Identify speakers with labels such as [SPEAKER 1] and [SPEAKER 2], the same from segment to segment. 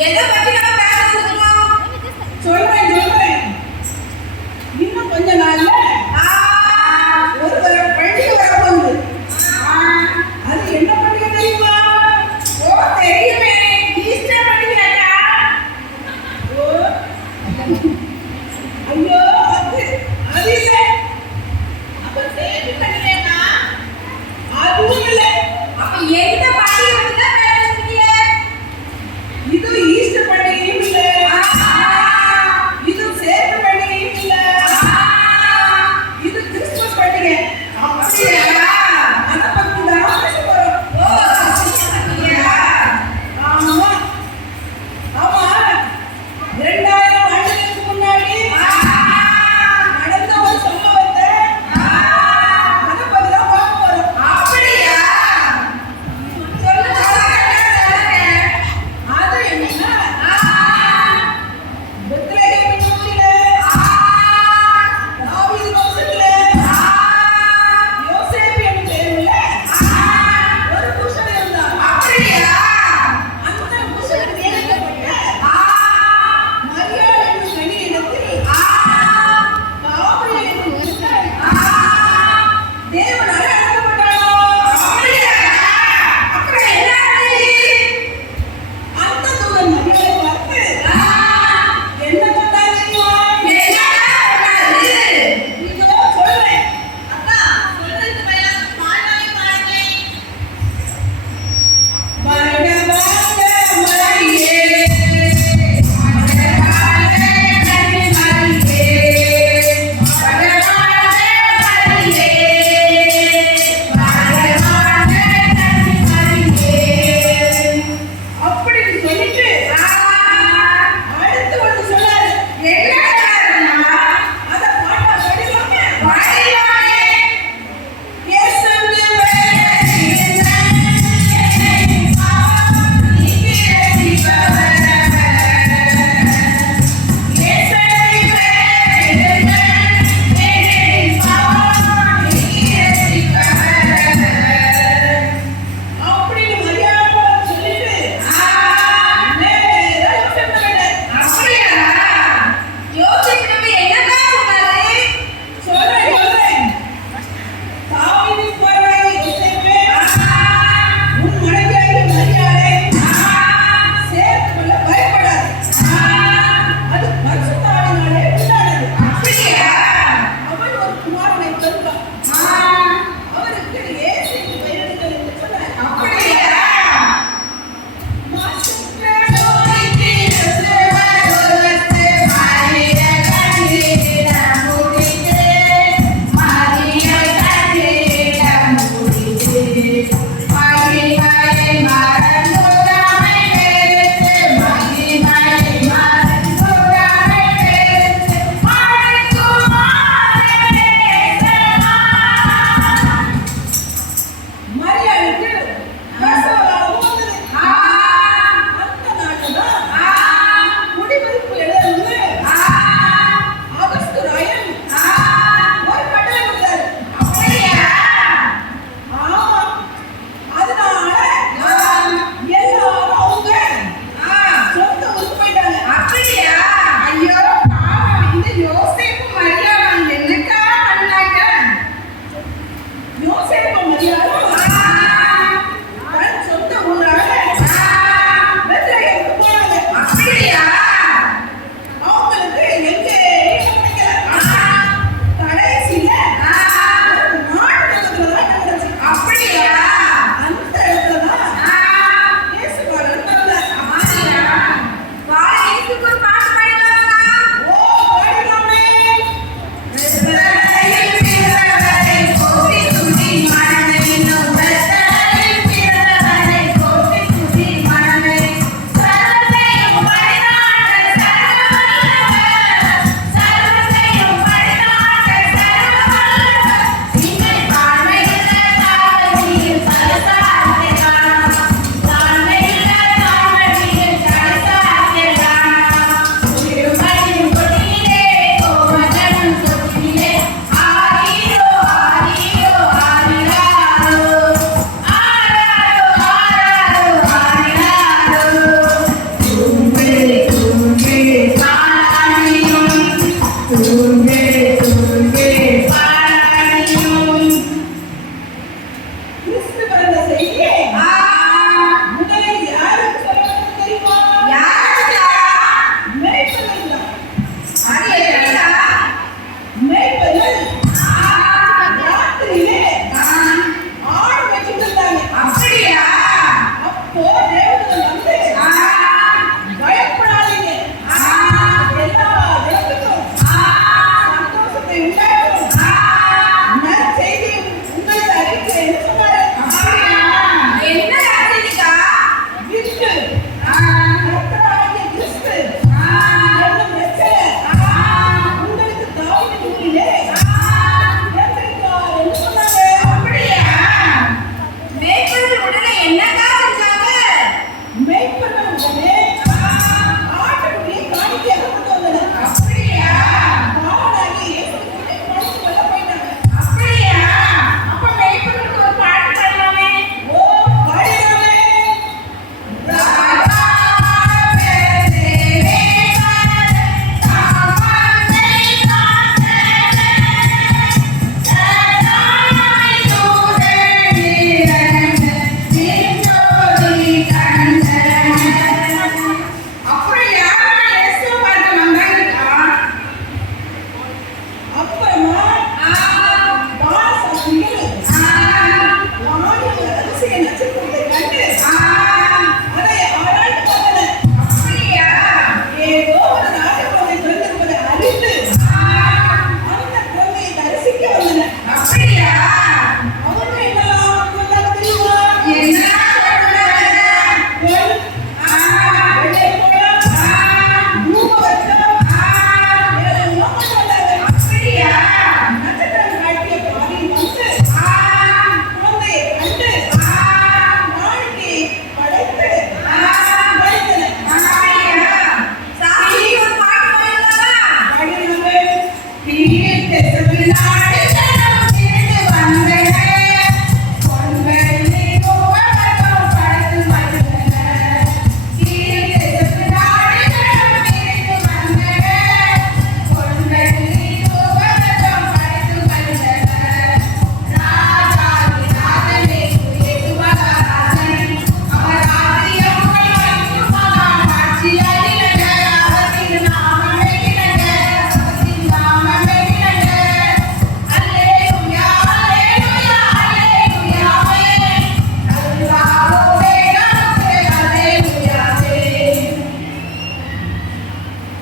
[SPEAKER 1] Ya, 百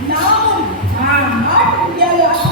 [SPEAKER 2] Now, ah. not India,